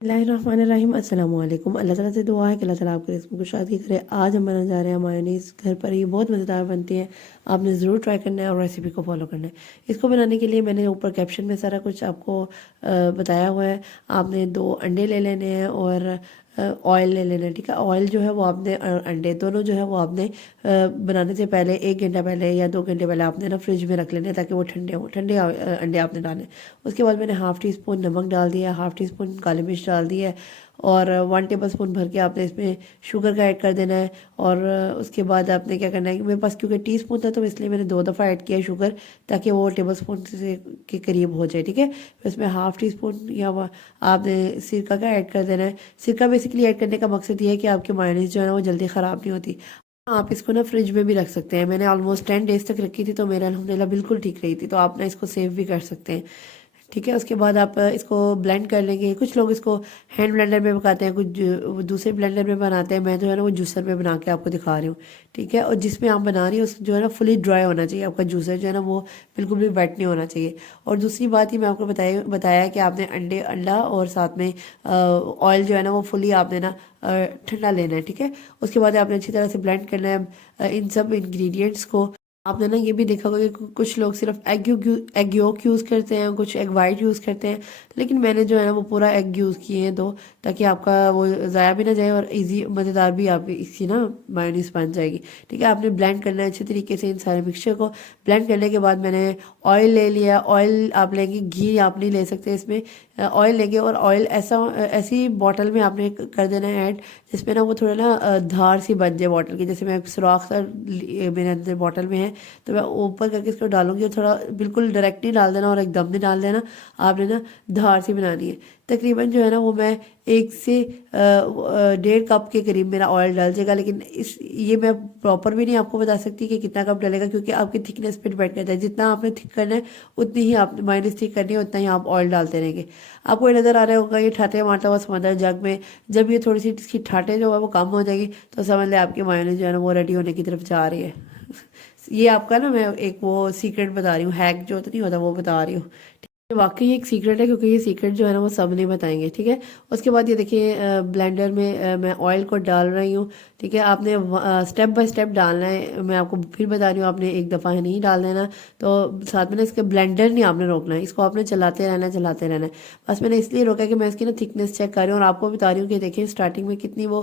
बिस्मिल्लाहिर्रहमानिर्रहीम अस्सलाम वालेकुम। अल्लाह ताला से दुआ है कि अल्लाह ताला आपके रिज़्क़ को शादी करे। आज हम बनाने जा रहे हैं मायोनीज़। घर पर ये बहुत मज़ेदार बनती है, आपने ज़रूर ट्राई करना है और रेसिपी को फॉलो करना है। इसको बनाने के लिए मैंने ऊपर कैप्शन में सारा कुछ आपको बताया हुआ है। आपने 2 अंडे ले लेने हैं और ऑयल ले लेना है, ठीक है। ऑयल जो है वो आपने अंडे दोनों जो है वो आपने बनाने से पहले 1 घंटा पहले या 2 घंटे पहले आपने ना फ्रिज में रख लेने हैं ताकि वो ठंडे हों। ठंडे अंडे आपने डालने। उसके बाद मैंने हाफ़ टी स्पून नमक डाल दिया, हाफ़ टी स्पून काली मिर्च डाल दी है और 1 टेबल स्पून भर के आपने इसमें शुगर का ऐड कर देना है। और उसके बाद आपने क्या करना है कि मेरे पास क्योंकि टी स्पून था तो इसलिए मैंने 2 दफ़ा ऐड किया शुगर, ताकि वो टेबल स्पून से के करीब हो जाए, ठीक है। फिर इसमें हाफ़ टी स्पून या आपने सिरका का ऐड कर देना है। सिरका बेसिकली ऐड करने का मकसद ये है कि आपकी मायोनीज़ जो है ना वो जल्दी ख़राब नहीं होती। आप इसको ना फ्रिज में भी रख सकते हैं। मैंने ऑलमोस्ट 10 डेज़ तक रखी थी तो मेरा अल्हम्दुलिल्लाह बिल्कुल ठीक रही थी। तो आप ना इसको सेव भी कर सकते हैं, ठीक है। उसके बाद आप इसको ब्लेंड कर लेंगे। कुछ लोग इसको हैंड ब्लेंडर में पकाते हैं, कुछ दूसरे ब्लेंडर में बनाते हैं। मैं जो है ना वो जूसर में बना के आपको दिखा रही हूँ, ठीक है। और जिसमें आप बना रही हो उस जो है ना फुली ड्राई होना चाहिए आपका जूसर, जो है ना वो बिल्कुल भी वेट नहीं होना चाहिए। और दूसरी बात ही मैं आपको बताया है कि आपने अंडा और साथ में ऑयल जो है ना वो फुली आपने ना ठंडा लेना है, ठीक है। उसके बाद आपने अच्छी तरह से ब्लेंड करना है इन सब इंग्रेडिएंट्स को। आपने ना ये भी देखा होगा कि कुछ लोग सिर्फ एग योक यूज़ करते हैं, कुछ एग वाइट यूज़ करते हैं, लेकिन मैंने जो है ना वो पूरा एग यूज़ किए हैं, दो, ताकि आपका वो ज़ाया भी ना जाए और इजी मज़ेदार भी आप इसकी ना मायोनीज़ बन जाएगी, ठीक है। आपने ब्लेंड करना है अच्छे तरीके से इन सारे मिक्सचर को। ब्लेंड करने के बाद मैंने ऑयल ले लिया। ऑयल आप लेंगे, घी आप नहीं ले सकते इसमें। ऑयल लेंगे और ऑयल ऐसी बॉटल में आपने कर देना है ऐड जिसमें ना वो थोड़ा ना धार सी बन जाए बॉटल की। जैसे मैं सुराख सा मेरे अंदर बॉटल में है तो मैं ऊपर करके इसको डालूंगी और थोड़ा बिल्कुल डायरेक्ट नहीं डाल देना और एकदम नहीं डाल देना, आपने ना धार सी बनानी है। तकरीबन जो है ना वो मैं 1 से 1.5 कप के करीब मेरा ऑयल डाल जाएगा, लेकिन ये मैं प्रॉपर भी नहीं आपको बता सकती कि कितना कप डालेगा, क्योंकि आपकी थिकनेस पे डिपेंड करता है। जितना आपने थिक करना है उतनी ही आप माइनस थिक करनी है, उतना ही आप ऑयल डालते रहेंगे। आपको ये नज़र आ रहा होगा ये ठाटे मारता हुआ समंदर जग में। जब ये थोड़ी सी इसकी ठाटे जो है वो कम हो जाएगी तो समझ लें आपकी मायोनीज़ जो है ना वो रेडी होने की तरफ जा रही है। ये आपका ना मैं एक वो सीक्रेट बता रही हूँ, हैक जो तो नहीं होता वो बता रही हूँ। ये वाकई एक सीक्रेट है, क्योंकि ये सीक्रेट जो है ना वो सब नहीं बताएंगे, ठीक है। उसके बाद ये देखिए ब्लेंडर में मैं ऑयल को डाल रही हूँ, ठीक है। आपने स्टेप बाय स्टेप डालना है। मैं आपको फिर बता रही हूँ, आपने एक दफ़ा ही नहीं डाल देना। तो साथ में ना इसके ब्लेंडर नहीं आपने रोकना है, इसको आपने चलाते रहना है, चलाते रहना है। बस मैंने इसलिए रोका कि मैं इसकी ना थिकनेस चेक कर रही हूँ और आपको बता रही हूँ कि देखिए स्टार्टिंग में कितनी वो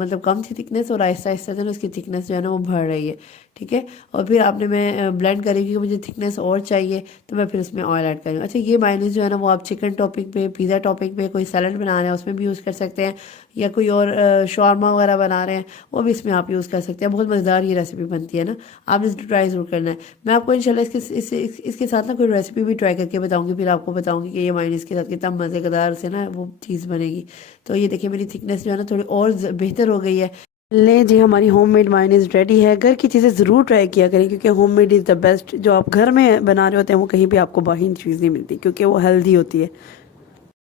मतलब कम थी थिकनेस, और आहिस्ता आहिस्ता से ना उसकी थिकनेस जो है ना वो बढ़ रही है, ठीक है। और फिर आपने मैं ब्लेंड करेगी कि मुझे थिकनेस और चाहिए तो मैं फिर उसमें ऑयल ऐड करूँगी। अच्छा, ये मायोनीज़ जो है ना वो आप चिकन टॉपिंग पे, पिज़्ज़ा टॉपिंग पे, कोई सैलड बना रहे हैं उसमें भी यूज़ कर सकते हैं, या कोई और शॉर्मा वगैरह बना रहे हैं वो भी इसमें आप यूज़ कर सकते हैं। बहुत मज़ेदार ये रेसिपी बनती है ना, आपने इसको ट्राई ज़रूर करना है। मैं आपको इंशाल्लाह इसके साथ ना कोई रेसिपी भी ट्राई करके बताऊँगी, फिर आपको बताऊँगी कि ये मायोनीज़ के साथ कितना मज़ेदार से ना वो चीज़ बनेगी। तो ये देखिए मेरी थिकनेस जो है ना थोड़ी और बेहतर हो गई है। ले जी, हमारी होममेड मायोनीज़ रेडी है। घर की चीज़ें ज़रूर ट्राई किया करें, क्योंकि होममेड इज़ द बेस्ट। जो आप घर में बना रहे होते हैं वो कहीं भी आपको बाहर चीज़ नहीं मिलती, क्योंकि वो हेल्दी होती है।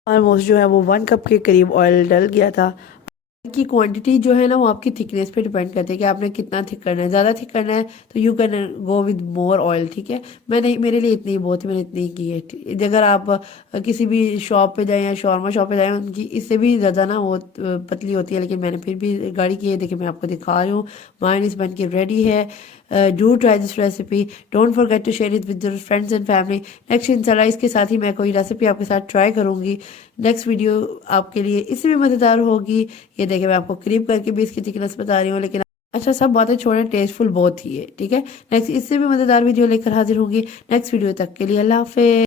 ऑलमोस्ट जो है वो 1 कप के करीब ऑयल डल गया था। की क्वांटिटी जो है ना वो आपकी थिकनेस पे डिपेंड करती है कि आपने कितना थिक करना है। ज़्यादा थिक करना है तो you can go with more oil, ठीक है। मैंने मेरे लिए इतनी ही बहुत ही, मैंने इतनी ही की है। अगर आप किसी भी शॉप पे जाएं या शॉर्मा शॉप पे जाएं, उनकी इससे भी ज़्यादा ना वो पतली होती है, लेकिन मैंने फिर भी गाढ़ी की है। देखिए मैं आपको दिखा रही हूँ, मायोनीज़ बन के रेडी है। Do try this recipe, don't forget to share it with your friends and family. Next इंशाल्लाह इसके साथ ही मैं कोई रेसिपी आपके साथ ट्राई करूँगी। नेक्स्ट वीडियो आपके लिए इससे भी मज़ेदार होगी। ये देखिए मैं आपको करीब करके भी इसकी थिकनेस बता रही हूँ, लेकिन अच्छा सब बातें छोड़ें, टेस्टफुल बहुत ही है, ठीक है। नेक्स्ट इससे भी मज़ेदार वीडियो लेकर हाजिर होंगी। नेक्स्ट वीडियो तक के लिए अल्लाह हाफ़िज़।